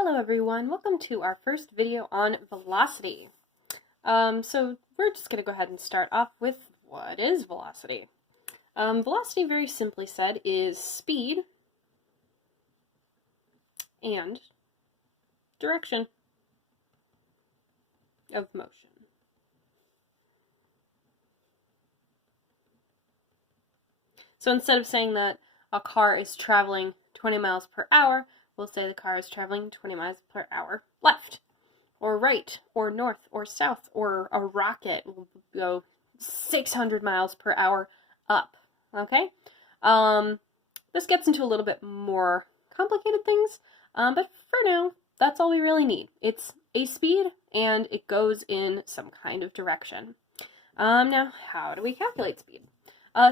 Hello everyone, welcome to our first video on velocity. So we're just going to go ahead and start off with what is velocity. Velocity, very simply said, is speed and direction of motion. So instead of saying that a car is traveling 20 miles per hour, we'll say the car is traveling 20 miles per hour left, or right, or north, or south, or a rocket will go 600 miles per hour up, okay? This gets into a little bit more complicated things, but for now, that's all we really need. It's a speed, and it goes in some kind of direction. Now, how do we calculate speed? How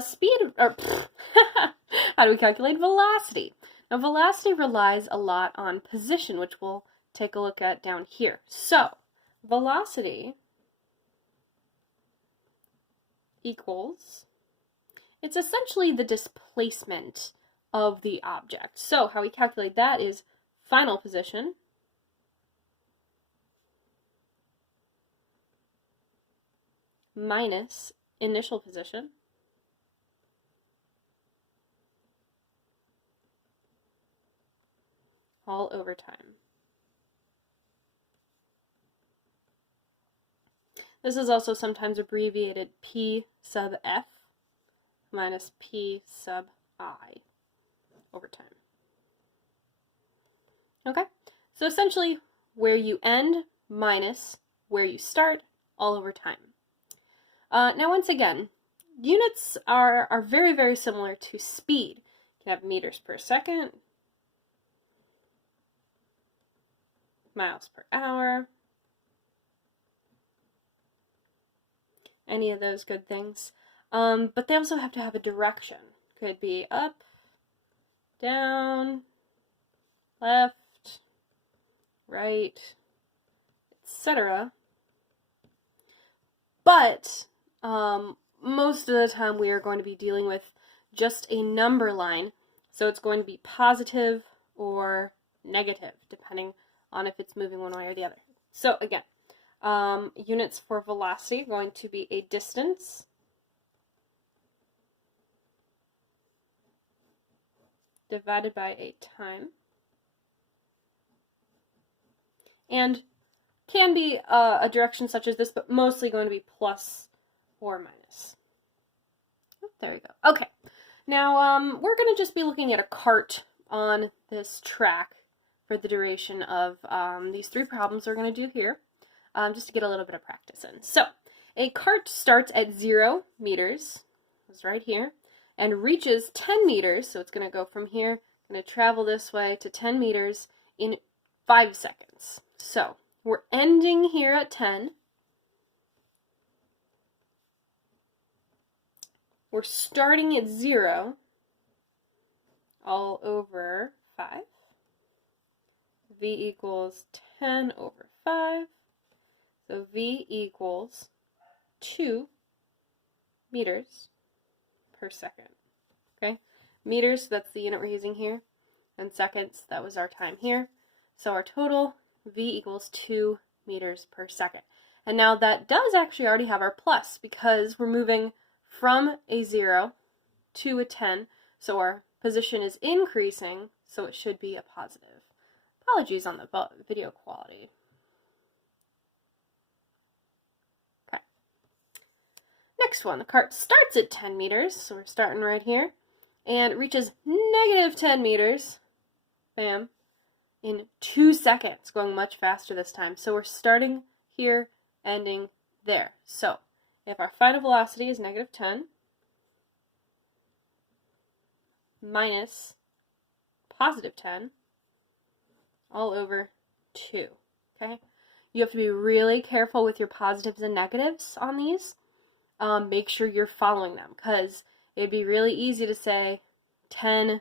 do we calculate velocity? Now, velocity relies a lot on position, which we'll take a look at down here. So, velocity equals, it's essentially the displacement of the object. So, how we calculate that is final position minus initial position all over time. This is also sometimes abbreviated P sub F minus P sub I over time. Okay, so essentially where you end minus where you start all over time. Now once again, units are very, very similar to speed. You can have meters per second, miles per hour, any of those good things. But they also have to have a direction. Could be up, down, left, right, etc. But most of the time we are going to be dealing with just a number line, so it's going to be positive or negative, depending on if it's moving one way or the other. So again, units for velocity are going to be a distance divided by a time, and can be a direction such as this, but mostly going to be plus or minus. Oh, there we go. Okay, now we're going to just be looking at a cart on this track for the duration of these three problems we're going to do here, just to get a little bit of practice in. So, a cart starts at 0 meters, it's right here, and reaches 10 meters, so it's going to go from here, going to travel this way to 10 meters in 5 seconds. So, we're ending here at 10. We're starting at 0 all over 5. V equals 10 over 5. So V equals 2 meters per second. Okay? Meters, that's the unit we're using here. And seconds, that was our time here. So our total, V equals 2 meters per second. And now that does actually already have our plus, because we're moving from a 0 to a 10. So our position is increasing, so it should be a positive. Apologies on the video quality. Okay. Next one, the cart starts at 10 meters, so we're starting right here, and it reaches negative 10 meters, bam, in 2 seconds, going much faster this time. So we're starting here, ending there. So if our final velocity is negative 10 minus positive 10, all over 2, okay? You have to be really careful with your positives and negatives on these. Make sure you're following them, because it'd be really easy to say 10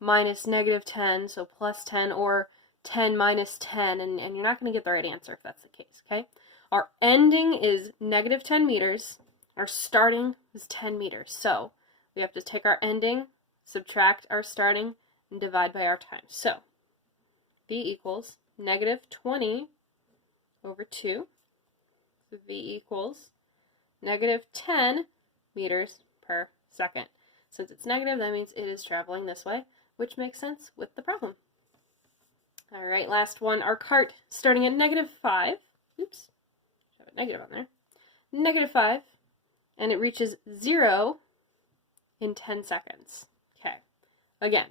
minus negative 10, so plus 10, or 10 minus 10, and you're not going to get the right answer if that's the case, okay? Our ending is negative 10 meters. Our starting is 10 meters. So we have to take our ending, subtract our starting, and divide by our time. So V equals negative 20 over 2. So V equals negative 10 meters per second. Since it's negative, that means it is traveling this way, which makes sense with the problem. All right, last one. Our cart starting at negative 5. Oops, I have a negative on there. Negative 5, and it reaches 0 in 10 seconds. Okay, again,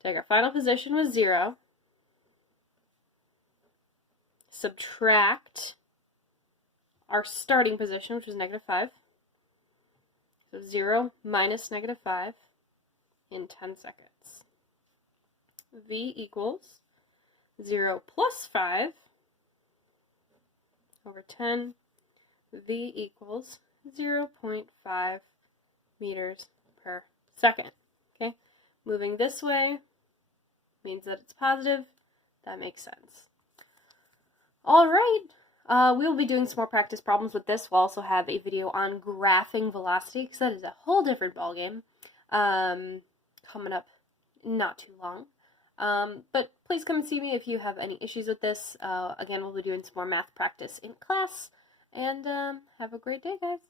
take our final position was 0, subtract our starting position, which was negative 5. So 0 minus negative 5 in 10 seconds. V equals 0 plus 5 over 10. V equals 0.5 meters per second. Okay, moving this way means that it's positive. That makes sense. All right. We will be doing some more practice problems with this. We'll also have a video on graphing velocity, because that is a whole different ballgame, coming up not too long. But please come and see me if you have any issues with this. Again, we'll be doing some more math practice in class, and have a great day, guys.